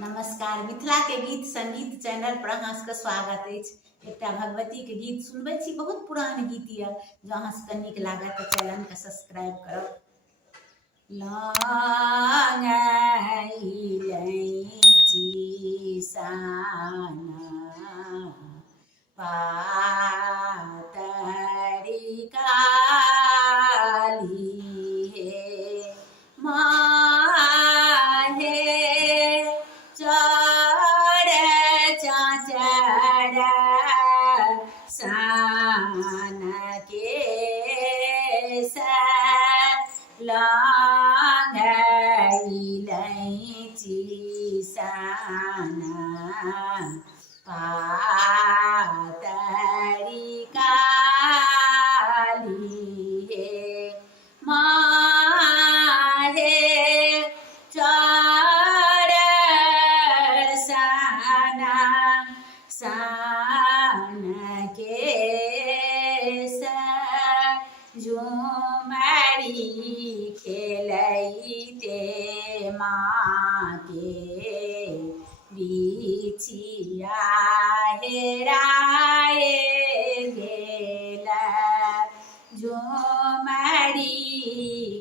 नमस्कार। मिथिला के गीत संगीत चैनल पर अहाँ सबके स्वागत अछि। एकटा भगवती के गीत सुनबै छी, बहुत पुरान गीत यऽ। जो अहाँ सबके नीक लागत तऽ चैनल के सब्सक्राइब करब। इलैची साना पातरी काली हे माहे चढ़ चाचर सान के लांग इलैची साना पातरी काली हे माहे चढ़ सान के झुमरी खेलैते माँ के बिछिया हेराए गेल। झुमरी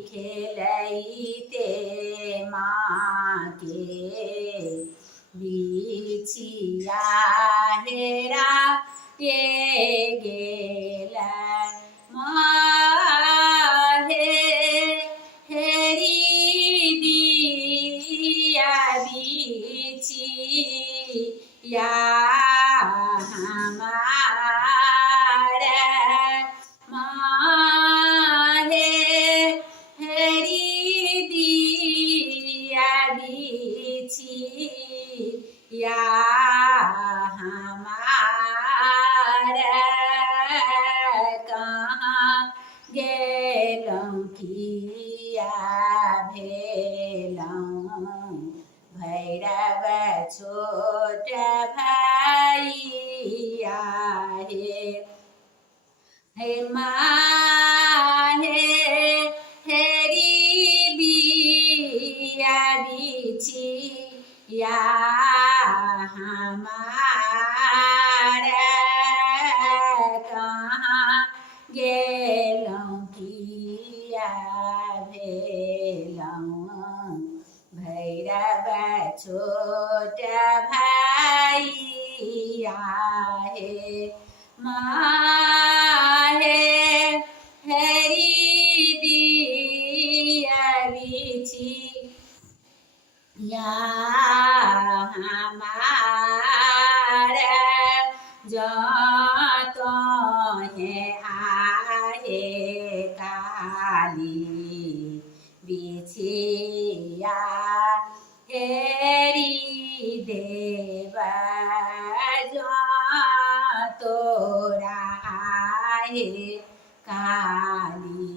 खेलैते माँ के बिछिया हेराए गेल। माहे हेरी दिया बिछिया हमार। माहे हेरी दिया बिछिया हमार। कहाँ गेलहुँ किया भेलहुँ भैरव छोट भैया हे माहे हेरी दिया बिछिया हमार। कहाँ गेलहुँ किया भेलहुँ भैरव छोट भैया हे माहे हेरी दिया बिछिया हमार। जो तोहे आहे काली बिछिया हेरी देव। जो तोरा आहे काली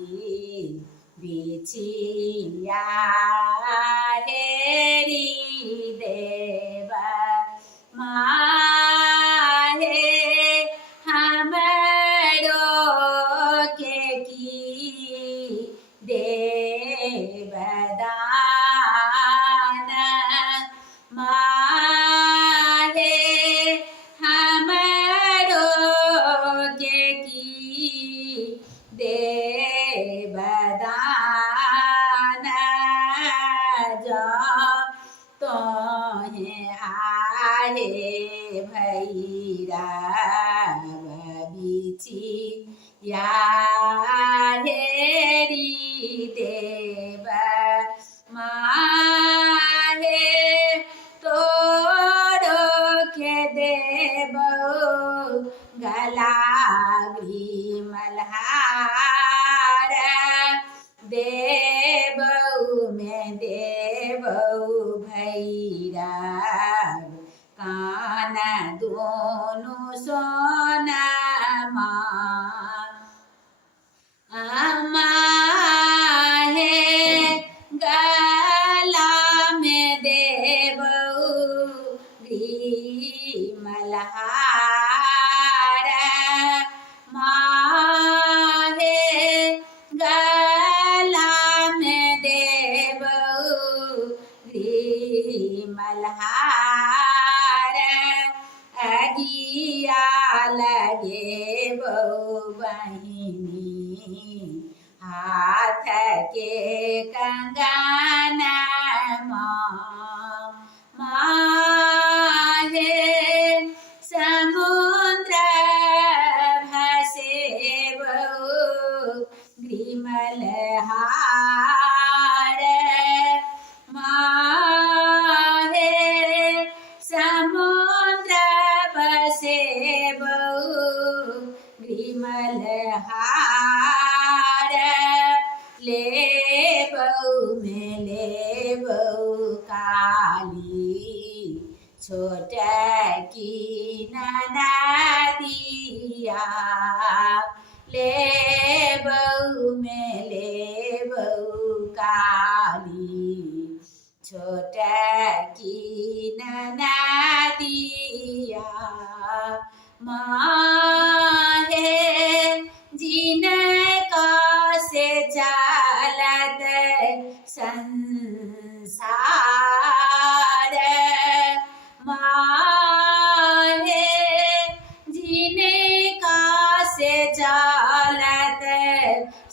बिछिया हेरी देव। माहे हमरो के की देव दान। माहे हमरो के की देव दान। जो तोहे आहे भैरव बिछिया हेरी देव। माहे तोरो के देबौ गला मल्हार। देबौ में देबौ भैरव कान दोनों सोनमा। माहे गला में देबौ मल्हार। माहे गला में देबौ मल्हार अगिया लगे बहु बहिनी हाथ के कंगन माहे समुद्र भसे बहु ग्रीमल हार माहे समुद्र बसे बहु ग्रीमल हार ले बहु में ले बहु काली छोट की ननदिया ले बहु में ले बहु काली छोट की ननदिया माहे जिनका से चलत संसार माहे जिनका से चलत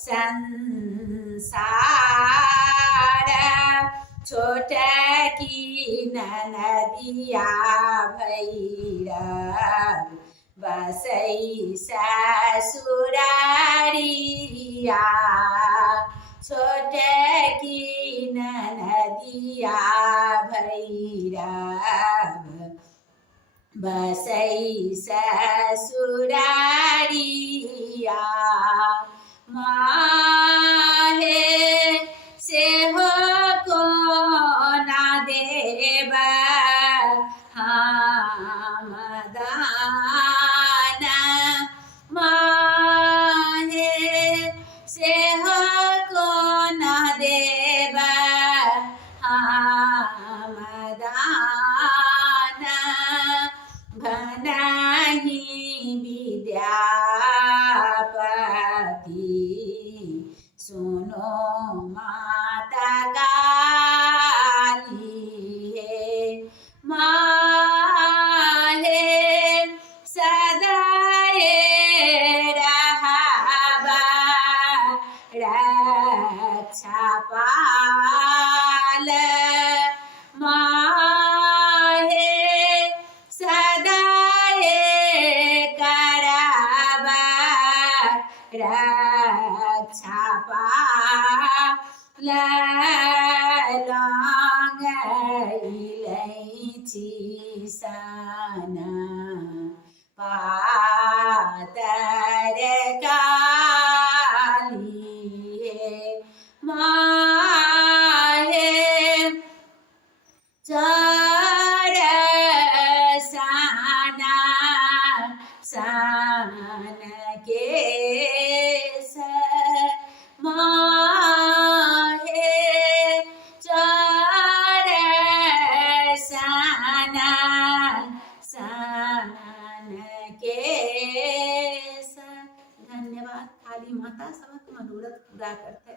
संसार छोट की ननदिया भैरव बसई ससुरारिया छोट की ननदिया भैरव बसई ससुरारिया माहे से हो को ना देवा हम दान माहे से हो को ना देवा हम दान भनहि विद्यापति सुनो माता काली है माहे सदाए रहबा रक्षा पाल माहे सदाए करबा रक्षा पाल लौंग इलायची सना पातर काली है माहे चार साना सान के माहे चार साना सान के धन्यवाद। काली माता सबक मनोरथ पूरा करते।